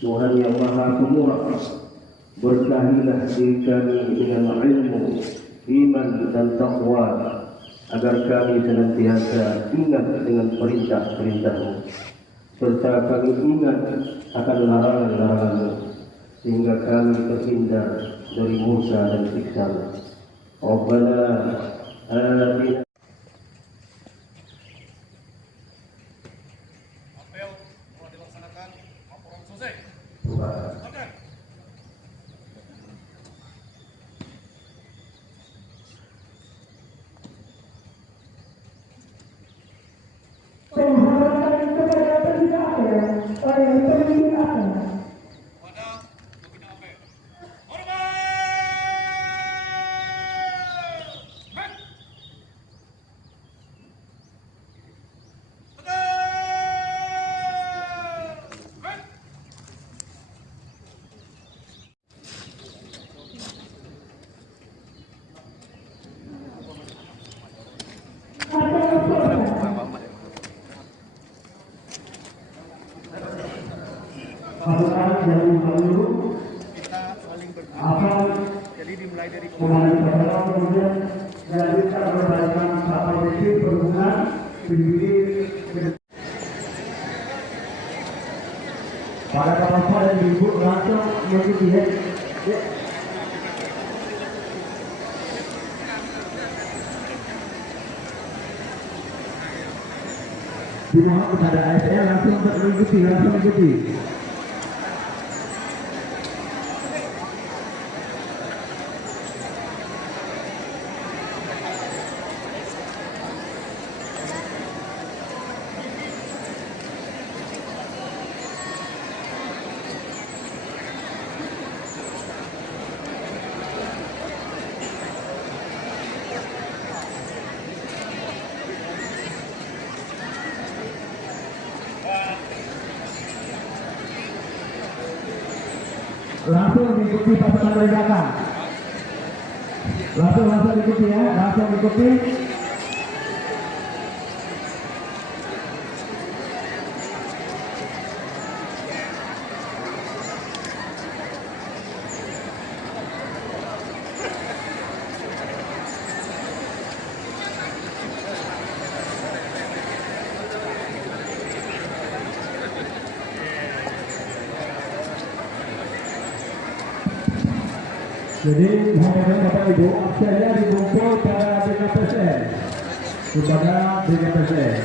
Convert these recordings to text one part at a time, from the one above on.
Tuhan yang Maha Pemurah, berkahilah diri kami dengan ilmu, iman dan taqwa, agar kami senantiasa ingat dengan perintah-perintah-Mu, serta kami ingat akan larangan-larangan-Mu, sehingga kami terhindar dari murka dan siksa-Mu. Rabbana atina. Apel telah dilaksanakan, laporan selesai. Silakan. Penghormatan kepada pembina apel oleh pemimpin apel. Pada pembina apel. Hormat! Baik. Tegak! Baik. Apel selesai. Pasukan dari Bayu, Kita saling berdoa. apel Jadi dimulai dari mengalami pertolongan, kemudian dilanjutkan berbarisan Bapak Direktur Perhubungan, pendidik. Para bapak dan ibu langsung mengikuti ya. Dimohon kepada ASN langsung mengikuti. Langsung mengikuti pasukan dari belakang. Langsung ikuti ya, langsung ikuti. Jadi mohon Bapak Ibu, aksennya dikumpul pada BKPSN, kepada BKPSN.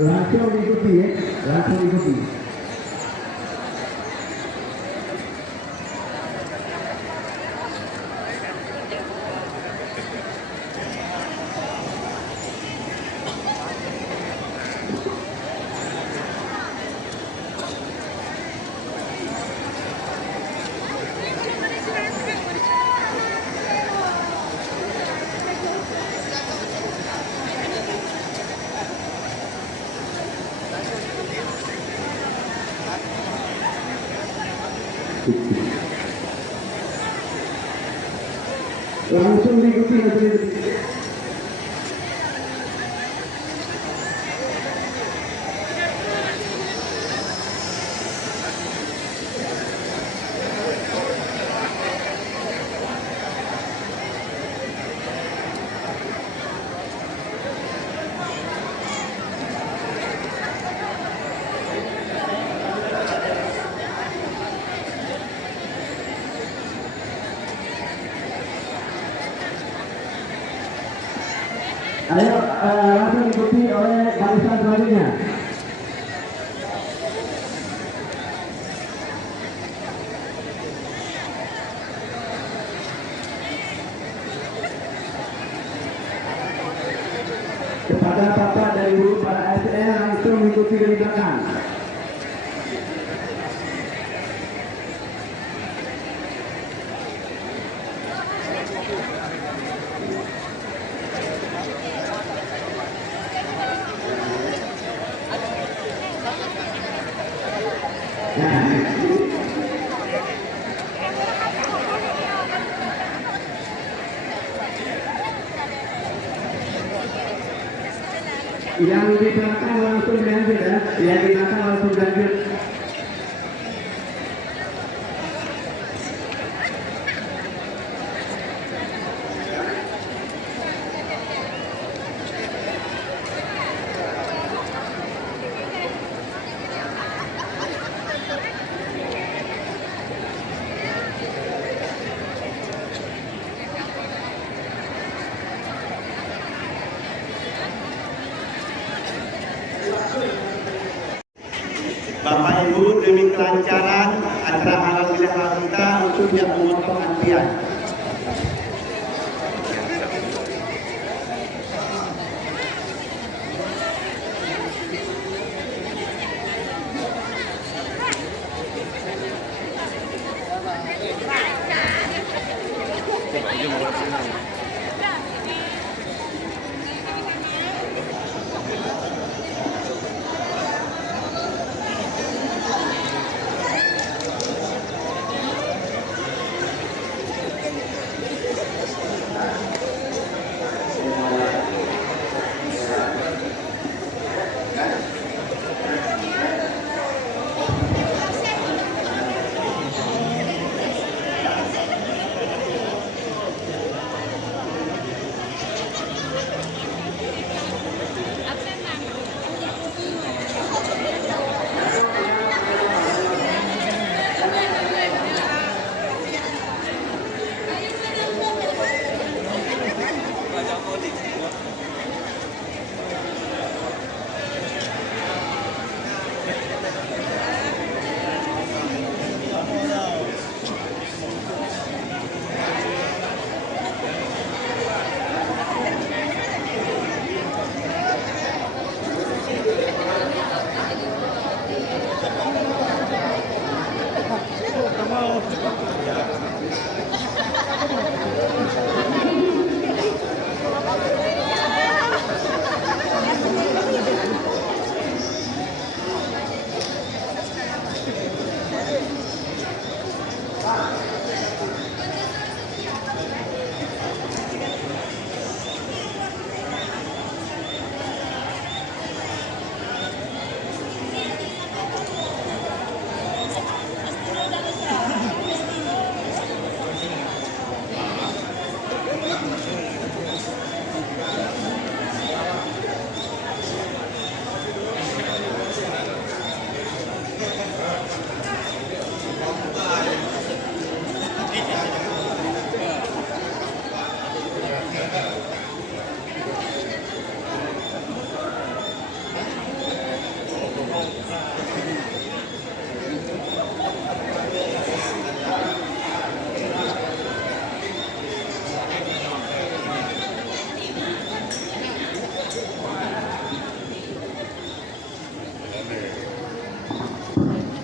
Langsung ikuti ya, langsung ikuti. Langsung diikuti. Ayo langsung diikuti oleh barisan selanjutnya. Kepada Bapak dan Ibu para ASN langsung mengikuti dari belakang. Yang di belakang langsung diambil ya. Yang di belakang langsung diambil. Bapak Ibu, demi kelancaran acara halal bihalal kita untuk tidak memotong antrian.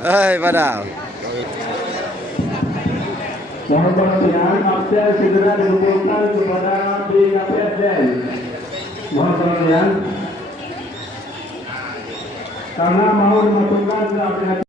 Hai padahal. Mohon perhatian, absen segera dikumpulkan kepada BKPSDM. Mohon perhatian, karena mau dimasukkan ke aplikasi.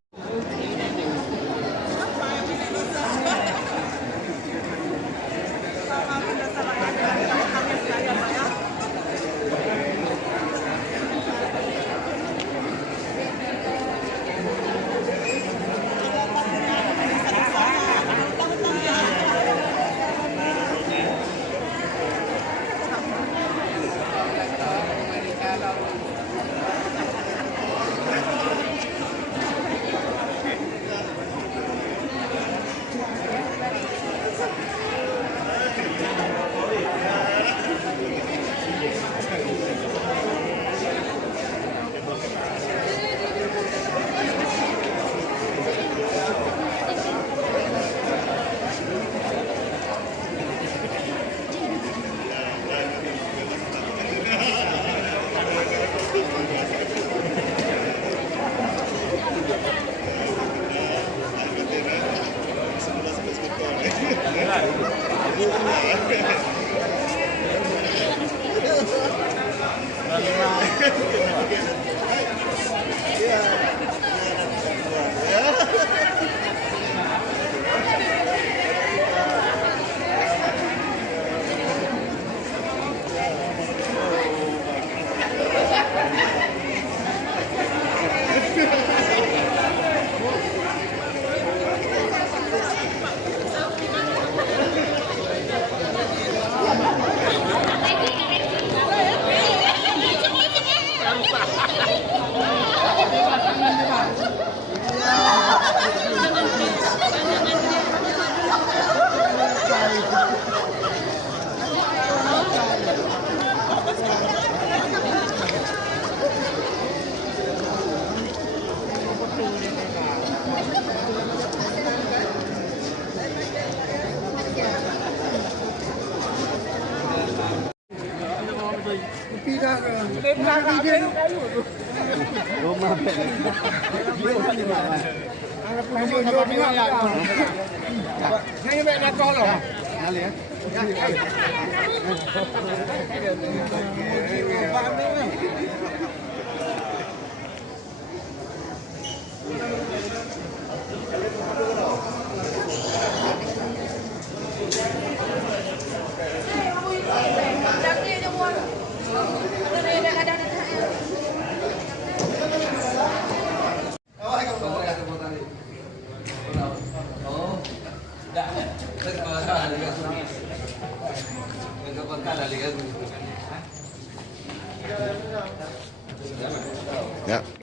Ya.